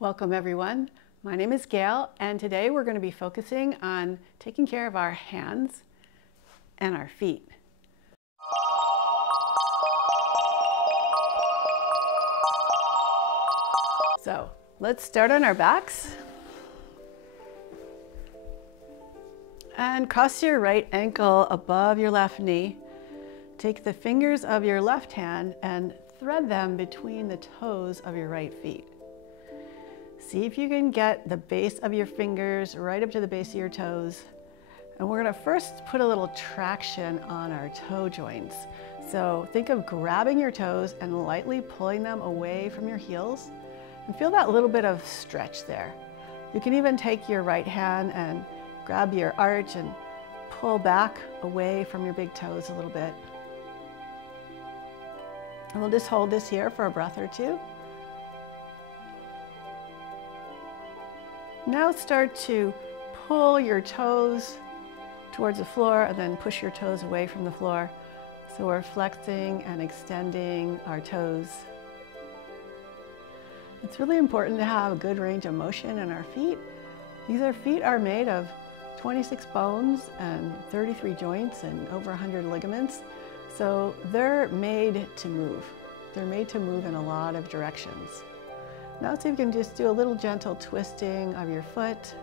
Welcome everyone. My name is Gayle, and today we're going to be focusing on taking care of our hands and our feet. So let's start on our backs. And cross your right ankle above your left knee. Take the fingers of your left hand and thread them between the toes of your right feet. See if you can get the base of your fingers right up to the base of your toes. And we're gonna first put a little traction on our toe joints. So think of grabbing your toes and lightly pulling them away from your heels and feel that little bit of stretch there. You can even take your right hand and grab your arch and pull back away from your big toes a little bit. And we'll just hold this here for a breath or two. Now start to pull your toes towards the floor and then push your toes away from the floor. So we're flexing and extending our toes. It's really important to have a good range of motion in our feet. These feet are made of 26 bones and 33 joints and over 100 ligaments. So they're made to move. They're made to move in a lot of directions. Now see if you can just do a little gentle twisting of your foot.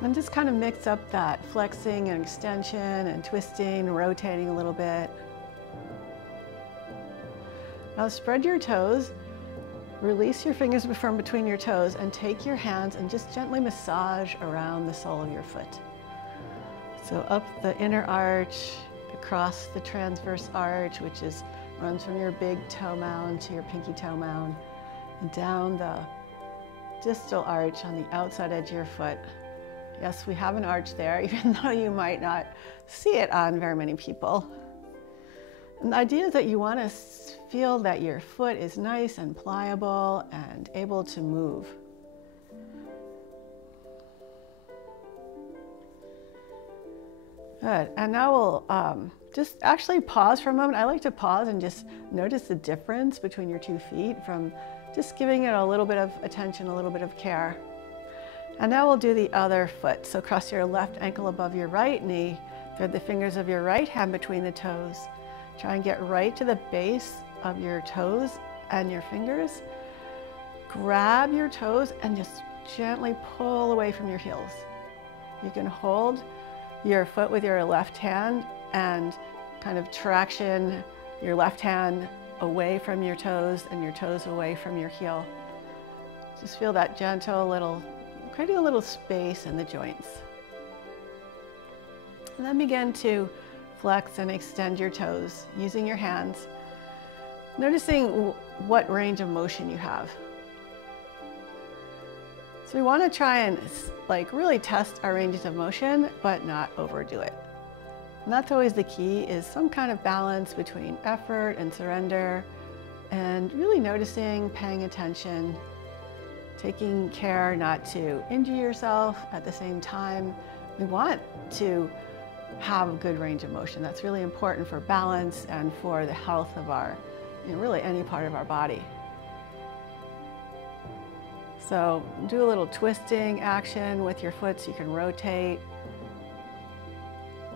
And just kind of mix up that flexing and extension and twisting, rotating a little bit. Now spread your toes, release your fingers from between your toes, and take your hands and just gently massage around the sole of your foot. So up the inner arch, across the transverse arch, which runs from your big toe mound to your pinky toe mound, and down the distal arch on the outside edge of your foot. Yes, we have an arch there, even though you might not see it on very many people. And the idea is that you want to feel that your foot is nice and pliable and able to move. Good, and now we'll just actually pause for a moment. I like to pause and just notice the difference between your 2 feet from just giving it a little bit of attention, a little bit of care. And now we'll do the other foot. So cross your left ankle above your right knee, thread the fingers of your right hand between the toes. Try and get right to the base of your toes and your fingers. Grab your toes and just gently pull away from your heels. You can hold your foot with your left hand and kind of traction your left hand away from your toes and your toes away from your heel. Just feel that gentle little, creating a little space in the joints. And then begin to flex and extend your toes using your hands, noticing what range of motion you have. So we want to try and really test our ranges of motion, but not overdo it. And that's always the key, is some kind of balance between effort and surrender, and really noticing, paying attention, taking care not to injure yourself at the same time. We want to have a good range of motion. That's really important for balance and for the health of our, really any part of our body. So do a little twisting action with your foot so you can rotate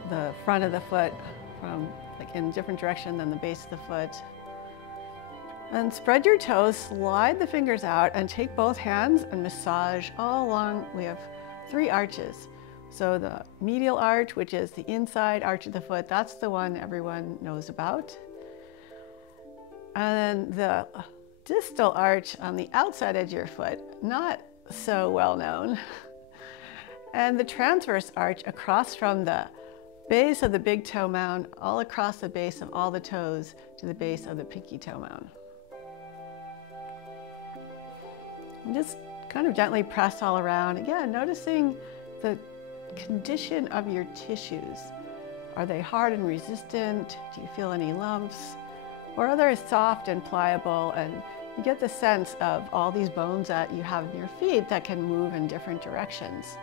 the front of the foot from in a different direction than the base of the foot. And spread your toes, slide the fingers out, and take both hands and massage all along. We have 3 arches. So the medial arch, which is the inside arch of the foot, that's the one everyone knows about. And then the distal arch on the outside edge of your foot, not so well known. And the transverse arch across from the base of the big toe mound, all across the base of all the toes to the base of the pinky toe mound. And just kind of gently press all around. Again, noticing the condition of your tissues. Are they hard and resistant? Do you feel any lumps? Or are they soft and pliable? And you get the sense of all these bones that you have in your feet that can move in different directions.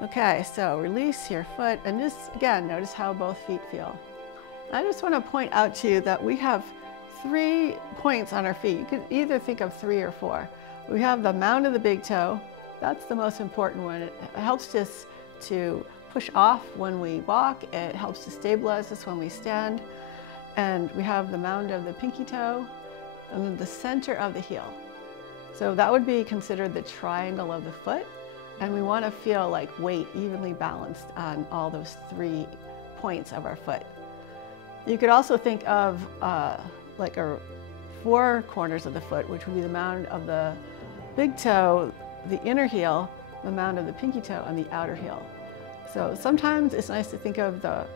Okay, so release your foot and just, again, notice how both feet feel. I just want to point out to you that we have 3 points on our feet. You could either think of 3 or 4. We have the mound of the big toe. That's the most important one. It helps us to push off when we walk. It helps to stabilize us when we stand. And we have the mound of the pinky toe and then the center of the heel. So that would be considered the triangle of the foot. And we want to feel like weight evenly balanced on all those 3 points of our foot. You could also think of like 4 corners of the foot, which would be the mound of the big toe, the inner heel, the mound of the pinky toe, and the outer heel. So sometimes it's nice to think of the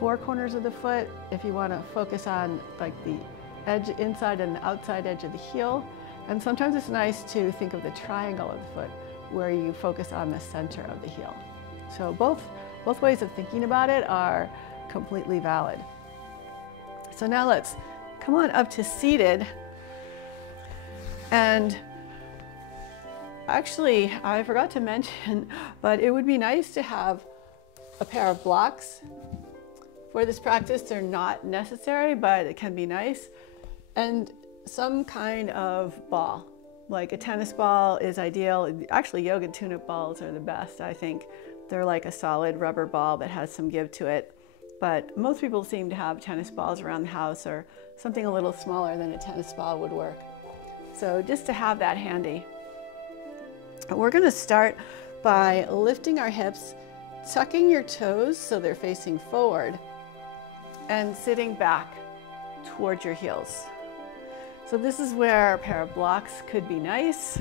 4 corners of the foot if you want to focus on like the edge, inside and the outside edge of the heel. And sometimes it's nice to think of the triangle of the foot where you focus on the center of the heel. So both ways of thinking about it are completely valid. So now let's come on up to seated. And actually, I forgot to mention, but it would be nice to have a pair of blocks. For this practice, they're not necessary, but it can be nice. And some kind of ball, like a tennis ball is ideal. Actually, yoga tune-up balls are the best, I think. They're like a solid rubber ball that has some give to it. But most people seem to have tennis balls around the house, or something a little smaller than a tennis ball would work. So just to have that handy. We're going to start by lifting our hips, tucking your toes so they're facing forward, and sitting back towards your heels. So this is where a pair of blocks could be nice.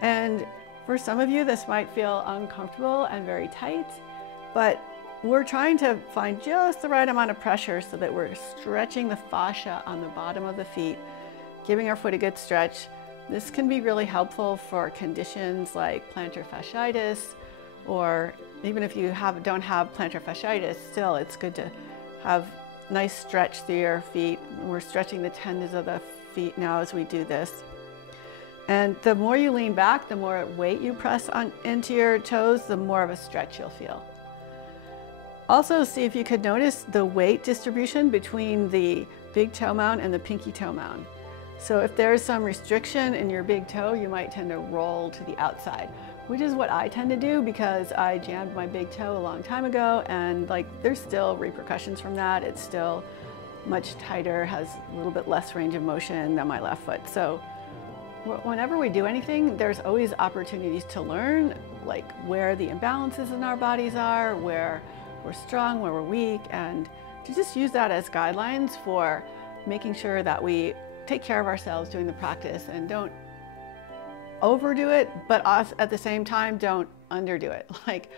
And for some of you, this might feel uncomfortable and very tight, but we're trying to find just the right amount of pressure so that we're stretching the fascia on the bottom of the feet, giving our foot a good stretch. This can be really helpful for conditions like plantar fasciitis, or even if you don't have plantar fasciitis, still it's good to have nice stretch through your feet. We're stretching the tendons of the feet now as we do this. And the more you lean back, the more weight you press into your toes, the more of a stretch you'll feel. Also, see if you could notice the weight distribution between the big toe mound and the pinky toe mound. So if there's some restriction in your big toe, you might tend to roll to the outside, which is what I tend to do because I jammed my big toe a long time ago, and like there's still repercussions from that. It's still much tighter, has a little bit less range of motion than my left foot. So whenever we do anything, there's always opportunities to learn like where the imbalances in our bodies are, where we're strong, where we're weak, and to just use that as guidelines for making sure that we take care of ourselves doing the practice and don't overdo it, but at the same time don't underdo it. Like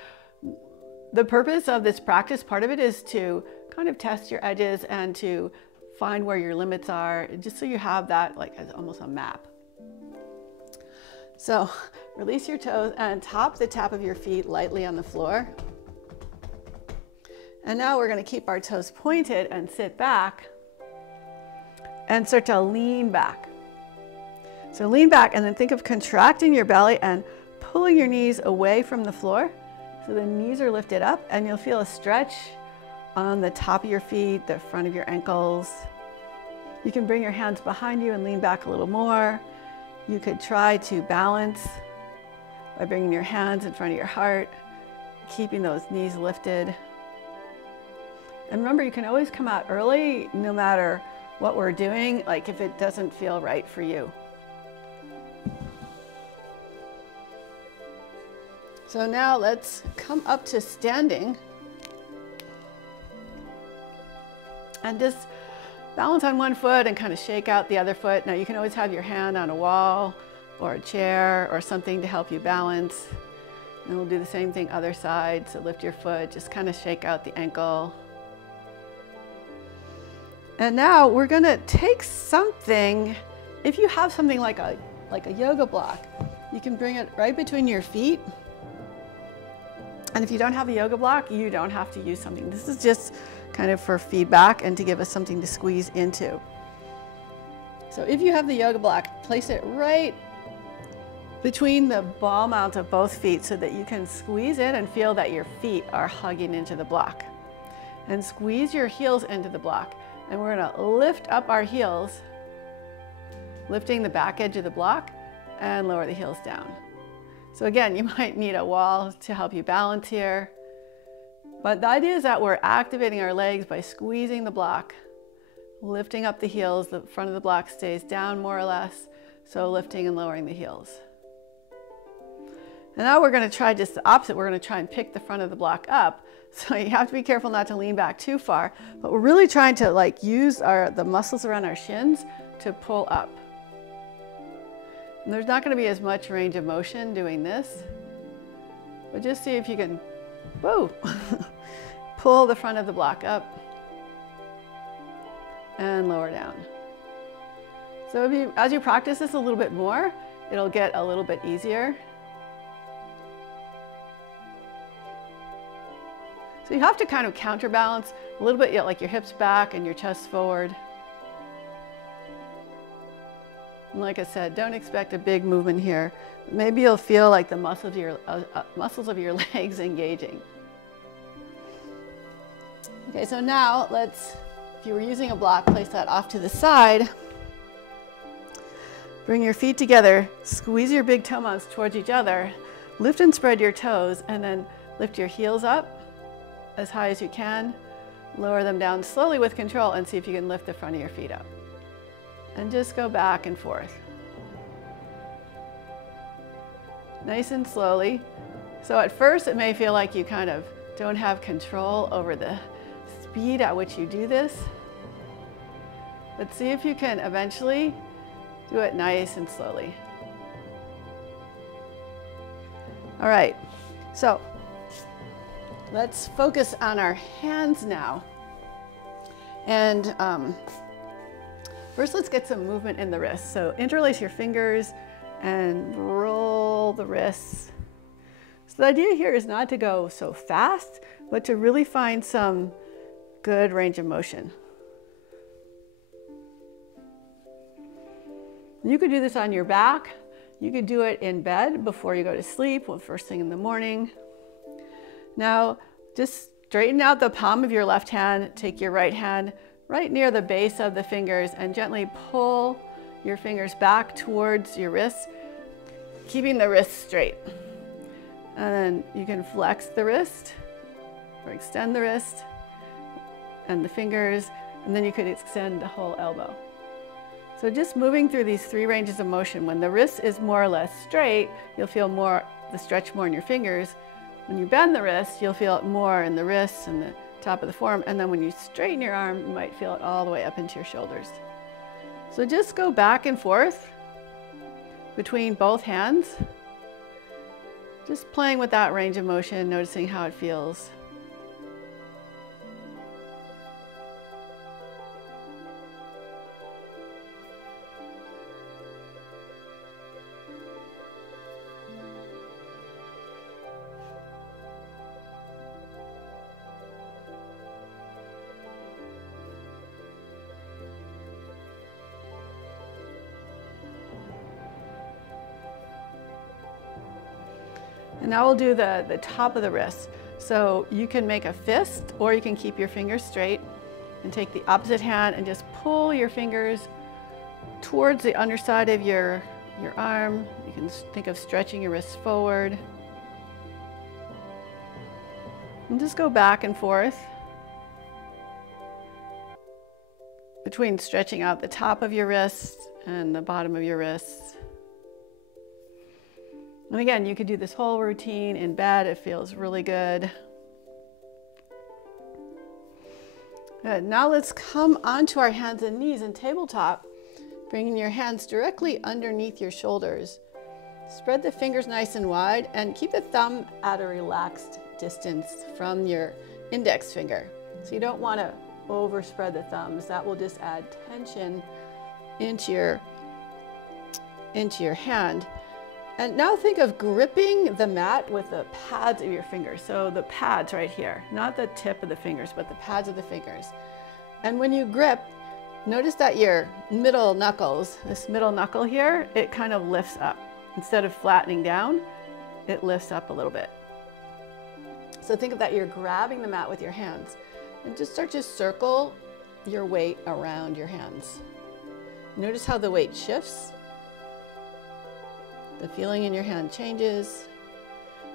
the purpose of this practice, part of it is to kind of test your edges and to find where your limits are, just so you have that like as almost a map. So release your toes and tap the tap of your feet lightly on the floor. And now we're going to keep our toes pointed and sit back and start to lean back. So lean back and then think of contracting your belly and pulling your knees away from the floor. So the knees are lifted up and you'll feel a stretch on the top of your feet, the front of your ankles. You can bring your hands behind you and lean back a little more. You could try to balance by bringing your hands in front of your heart, keeping those knees lifted. And remember, you can always come out early no matter what we're doing, like if it doesn't feel right for you. So now let's come up to standing and just balance on one foot and kind of shake out the other foot. Now you can always have your hand on a wall or a chair or something to help you balance. And we'll do the same thing other side. So lift your foot, just kind of shake out the ankle. And now we're gonna take something, if you have something like a yoga block, you can bring it right between your feet. And if you don't have a yoga block, you don't have to use something. This is just kind of for feedback and to give us something to squeeze into. So if you have the yoga block, place it right between the ball mount of both feet so that you can squeeze in and feel that your feet are hugging into the block. and squeeze your heels into the block. And we're gonna lift up our heels, lifting the back edge of the block, and lower the heels down. So again, you might need a wall to help you balance here. But the idea is that we're activating our legs by squeezing the block, lifting up the heels. The front of the block stays down more or less, so lifting and lowering the heels. And now we're going to try just the opposite. We're going to try and pick the front of the block up. So you have to be careful not to lean back too far, but we're really trying to use the muscles around our shins to pull up. And there's not going to be as much range of motion doing this, but just see if you can, whoa, pull the front of the block up and lower down. So as you practice this a little bit more, it'll get a little bit easier. So you have to kind of counterbalance a little bit, like your hips back and your chest forward. And like I said, don't expect a big movement here. Maybe you'll feel like the muscles of your legs engaging. Okay, so now if you were using a block, place that off to the side. Bring your feet together, squeeze your big toe mounts towards each other, lift and spread your toes, and then lift your heels up as high as you can. Lower them down slowly with control and see if you can lift the front of your feet up. And just go back and forth. Nice and slowly. So at first it may feel like you kind of don't have control over the speed at which you do this. But see if you can eventually do it nice and slowly. All right, so let's focus on our hands now. And first, let's get some movement in the wrists. So interlace your fingers and roll the wrists. So the idea here is not to go so fast, but to really find some good range of motion. You could do this on your back. You could do it in bed before you go to sleep, first thing in the morning. Now, just straighten out the palm of your left hand, take your right hand right near the base of the fingers and gently pull your fingers back towards your wrists, keeping the wrists straight. And then you can flex the wrist or extend the wrist and the fingers, and then you could extend the whole elbow. So just moving through these three ranges of motion. When the wrist is more or less straight, you'll feel the stretch more in your fingers. When you bend the wrist, you'll feel it more in the wrists and the top of the forearm. And then when you straighten your arm, you might feel it all the way up into your shoulders. So just go back and forth between both hands. Just playing with that range of motion, noticing how it feels. And now we'll do the top of the wrist. So you can make a fist, or you can keep your fingers straight and take the opposite hand and just pull your fingers towards the underside of your arm. You can think of stretching your wrists forward. And just go back and forth between stretching out the top of your wrist and the bottom of your wrist. And again, you could do this whole routine in bed. It feels really good. Good. Now let's come onto our hands and knees in tabletop, bringing your hands directly underneath your shoulders. Spread the fingers nice and wide and keep the thumb at a relaxed distance from your index finger. So you don't want to overspread the thumbs. That will just add tension into your hand. And now think of gripping the mat with the pads of your fingers. So the pads right here, not the tip of the fingers, but the pads of the fingers. And when you grip, notice that your middle knuckles, this middle knuckle here, it kind of lifts up. Instead of flattening down, it lifts up a little bit. So think of that, you're grabbing the mat with your hands. And just start to circle your weight around your hands. Notice how the weight shifts. The feeling in your hand changes.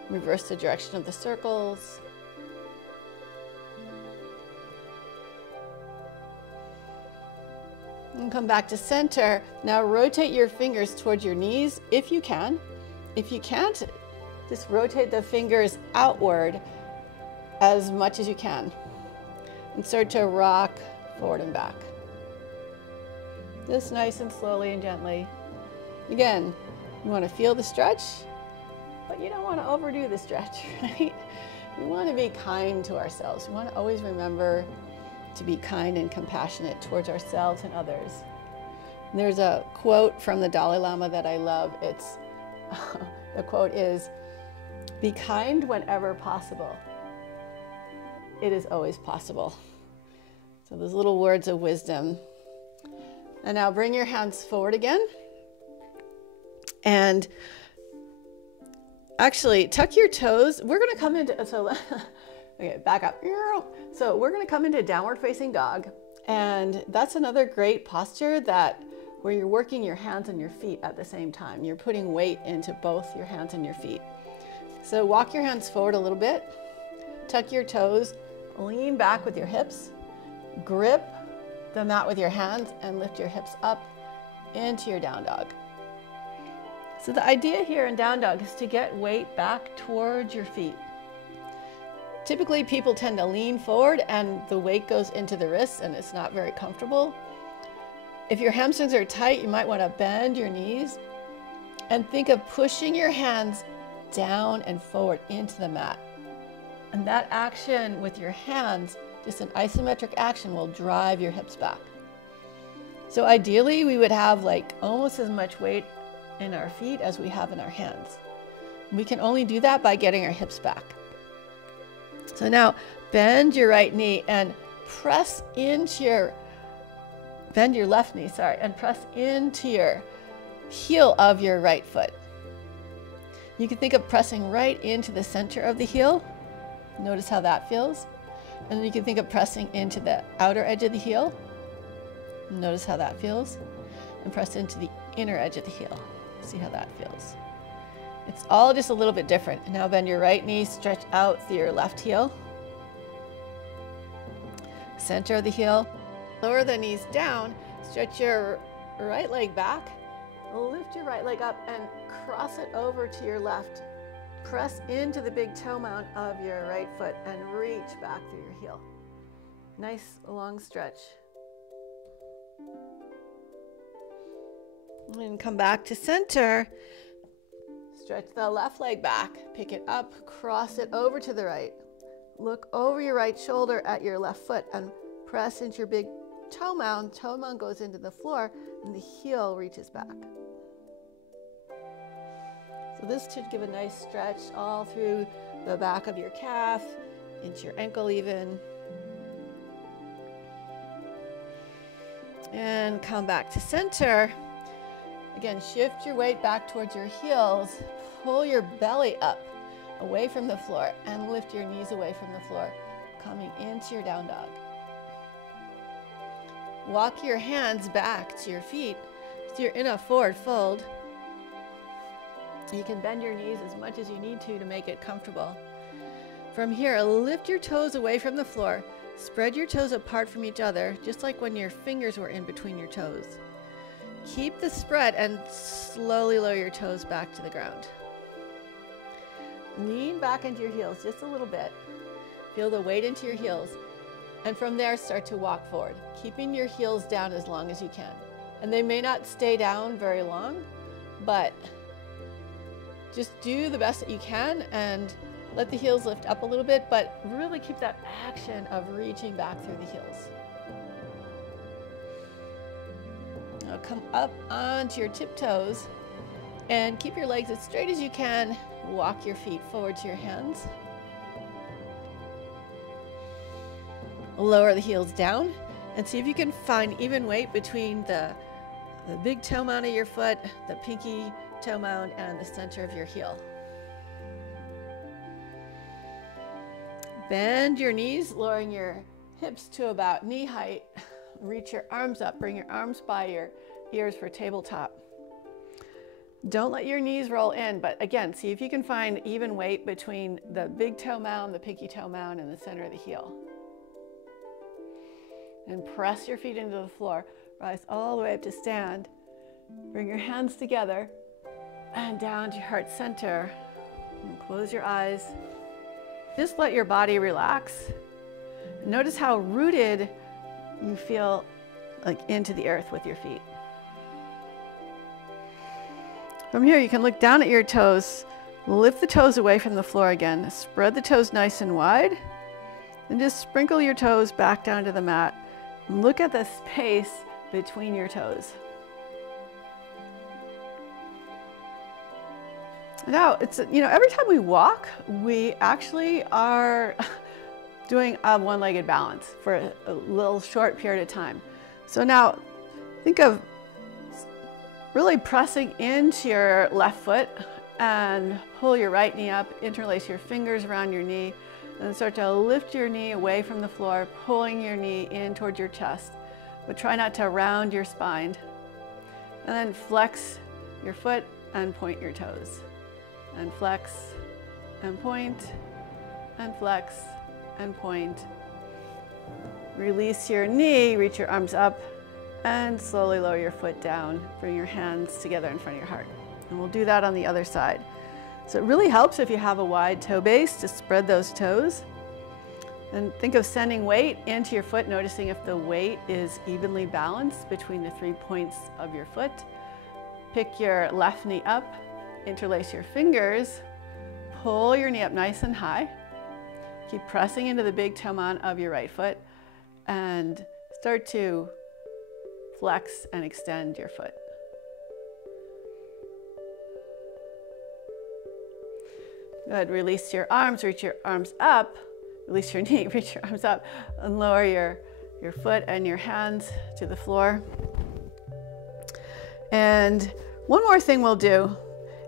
Reverse the direction of the circles. And come back to center. Now rotate your fingers towards your knees if you can. If you can't, just rotate the fingers outward as much as you can. And start to rock forward and back. Just nice and slowly and gently. Again, you want to feel the stretch, but you don't want to overdo the stretch, right? We want to be kind to ourselves. We want to always remember to be kind and compassionate towards ourselves and others. And there's a quote from the Dalai Lama that I love. It's the quote is, "Be kind whenever possible. It is always possible." So those little words of wisdom. And now bring your hands forward again. And actually tuck your toes. We're going to come into, okay, back up. So we're going to come into downward facing dog. And that's another great posture where you're working your hands and your feet at the same time. You're putting weight into both your hands and your feet. So walk your hands forward a little bit. Tuck your toes. Lean back with your hips. Grip the mat with your hands and lift your hips up into your down dog. So the idea here in down dog is to get weight back towards your feet. Typically people tend to lean forward and the weight goes into the wrists and it's not very comfortable. If your hamstrings are tight, you might want to bend your knees and think of pushing your hands down and forward into the mat. And that action with your hands, just an isometric action, will drive your hips back. So ideally we would have like almost as much weight in our feet as we have in our hands. We can only do that by getting our hips back. So now bend your right knee and bend your left knee, and press into your heel of your right foot. You can think of pressing right into the center of the heel. Notice how that feels. And then you can think of pressing into the outer edge of the heel. Notice how that feels. And press into the inner edge of the heel. See how that feels. It's all just a little bit different. Now bend your right knee, stretch out through your left heel. Center of the heel. Lower the knees down, stretch your right leg back, lift your right leg up and cross it over to your left. Press into the big toe mound of your right foot and reach back through your heel. Nice long stretch. And come back to center. Stretch the left leg back, pick it up, cross it over to the right. Look over your right shoulder at your left foot and press into your big toe mound. Toe mound goes into the floor and the heel reaches back. So this should give a nice stretch all through the back of your calf, into your ankle even. And come back to center. Again, shift your weight back towards your heels. Pull your belly up away from the floor and lift your knees away from the floor, coming into your down dog. Walk your hands back to your feet so you're in a forward fold. You can bend your knees as much as you need to make it comfortable. From here, lift your toes away from the floor. Spread your toes apart from each other, just like when your fingers were in between your toes. Keep the spread and slowly lower your toes back to the ground. Lean back into your heels just a little bit. Feel the weight into your heels. And from there, start to walk forward, keeping your heels down as long as you can. And they may not stay down very long, but just do the best that you can and let the heels lift up a little bit, but really keep that action of reaching back through the heels. Now come up onto your tiptoes and keep your legs as straight as you can. Walk your feet forward to your hands. Lower the heels down and see if you can find even weight between the big toe mound of your foot, the pinky toe mound, and the center of your heel. Bend your knees, lowering your hips to about knee height. Reach your arms up, bring your arms by your ears for tabletop. Don't let your knees roll in, but again, see if you can find even weight between the big toe mound, the pinky toe mound, and the center of the heel. And press your feet into the floor. Rise all the way up to stand. Bring your hands together and down to your heart center. And close your eyes. Just let your body relax. Notice how rooted you feel, like into the earth with your feet. From here, you can look down at your toes, lift the toes away from the floor again, spread the toes nice and wide, and just sprinkle your toes back down to the mat. And look at the space between your toes. Now, it's, every time we walk, we actually are doing a one-legged balance for a little short period of time. So now, think of really pressing into your left foot and pull your right knee up, interlace your fingers around your knee, and then start to lift your knee away from the floor, pulling your knee in towards your chest. But try not to round your spine. And then flex your foot and point your toes. And flex and point, and flex and point. Release your knee, reach your arms up, and slowly lower your foot down. Bring your hands together in front of your heart. And we'll do that on the other side. So it really helps if you have a wide toe base to spread those toes. And think of sending weight into your foot, noticing if the weight is evenly balanced between the 3 points of your foot. Pick your left knee up, interlace your fingers, pull your knee up nice and high. Keep pressing into the big toe mound of your right foot and start to flex and extend your foot. Good, release your arms, reach your arms up, release your knee, reach your arms up, and lower your foot and your hands to the floor. And one more thing we'll do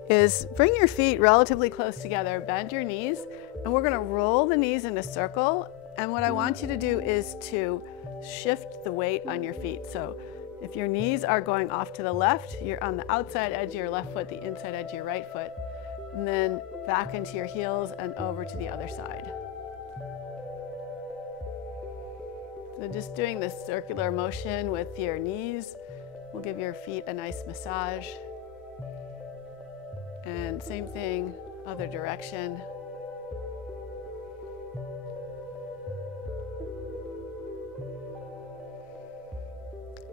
is bring your feet relatively close together, bend your knees, and we're gonna roll the knees in a circle. And what I want you to do is to shift the weight on your feet. So if your knees are going off to the left, you're on the outside edge of your left foot, the inside edge of your right foot, and then back into your heels and over to the other side. So just doing this circular motion with your knees will give your feet a nice massage. And same thing, other direction.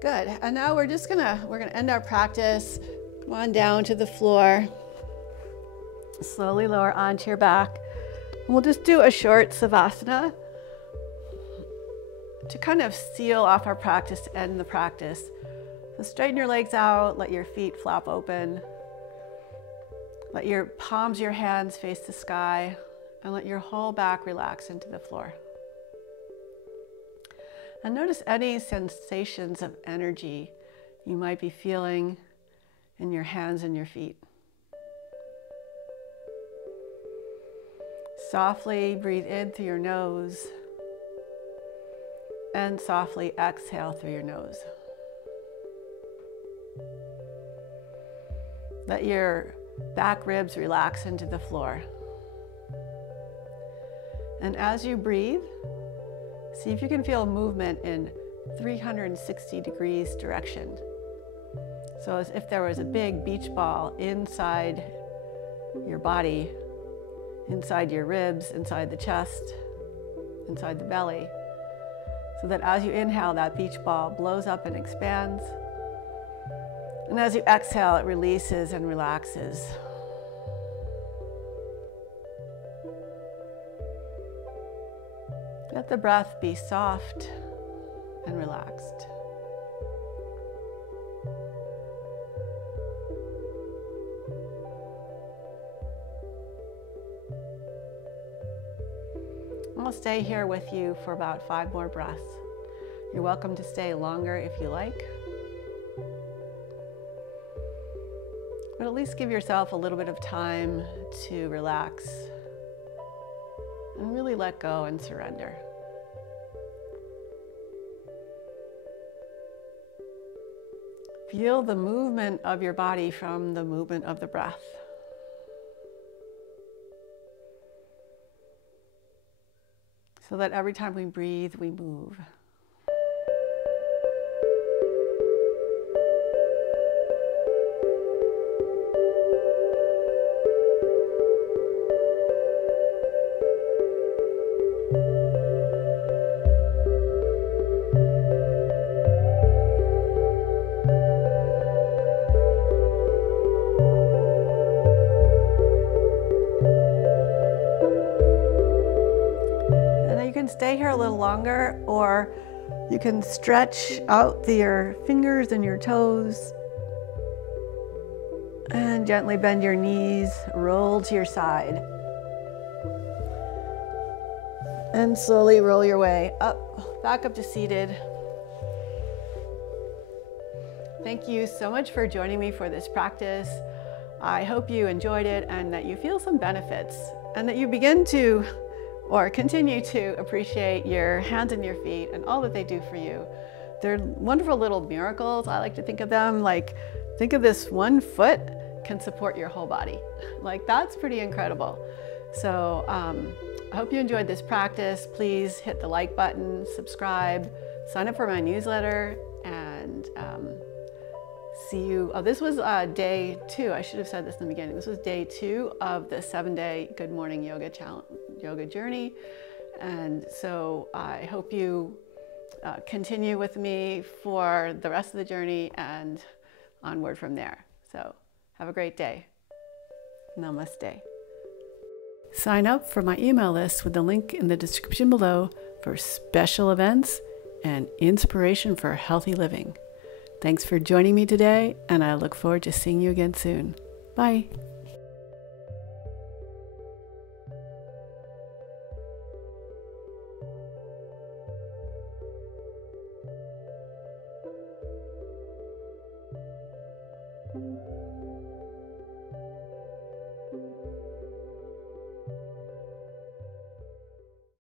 Good, and now we're gonna end our practice. Come on down to the floor. Slowly lower onto your back. And we'll just do a short savasana to kind of seal off our practice, to end the practice. So straighten your legs out, let your feet flap open. Let your palms of your hands face the sky, and let your whole back relax into the floor. And notice any sensations of energy you might be feeling in your hands and your feet. Softly breathe in through your nose and softly exhale through your nose. Let your back ribs relax into the floor. And as you breathe, see if you can feel movement in 360 degrees direction. So as if there was a big beach ball inside your body, inside your ribs, inside the chest, inside the belly. So that as you inhale, that beach ball blows up and expands. And as you exhale, it releases and relaxes. Let the breath be soft and relaxed. I'll stay here with you for about 5 more breaths. You're welcome to stay longer if you like. But at least give yourself a little bit of time to relax and really let go and surrender. Feel the movement of your body from the movement of the breath. So that every time we breathe, we move. Stay here a little longer, or you can stretch out your fingers and your toes and gently bend your knees, roll to your side, and slowly roll your way up, back up to seated. Thank you so much for joining me for this practice. I hope you enjoyed it and that you feel some benefits, and that you begin to or continue to appreciate your hands and your feet and all that they do for you. They're wonderful little miracles. I like to think of them like, think of this one foot can support your whole body. Like, that's pretty incredible. So I hope you enjoyed this practice. Please hit the like button, subscribe, sign up for my newsletter, and see you. Oh, this was day 2. I should have said this in the beginning. This was day 2 of the 7-day Good Morning Yoga journey. And so I hope you continue with me for the rest of the journey and onward from there. So have a great day. Namaste. Sign up for my email list with the link in the description below for special events and inspiration for healthy living. Thanks for joining me today, and I look forward to seeing you again soon. Bye.